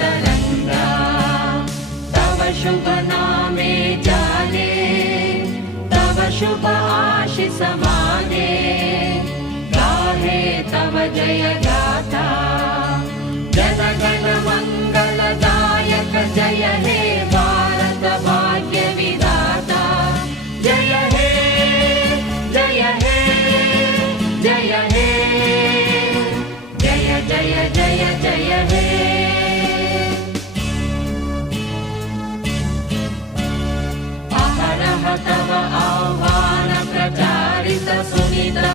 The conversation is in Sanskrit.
तरंगा। तव शुभ नामे जाने, तव शुभ आशीष माने, गाहे तव जय गाथा। जन गण मंगलदायक जय हे भारत भाग्य विधाता। जय हे जय हे जय हे, जय जय जय जय हे। अहरह तव आह्वान प्रचारित सुनित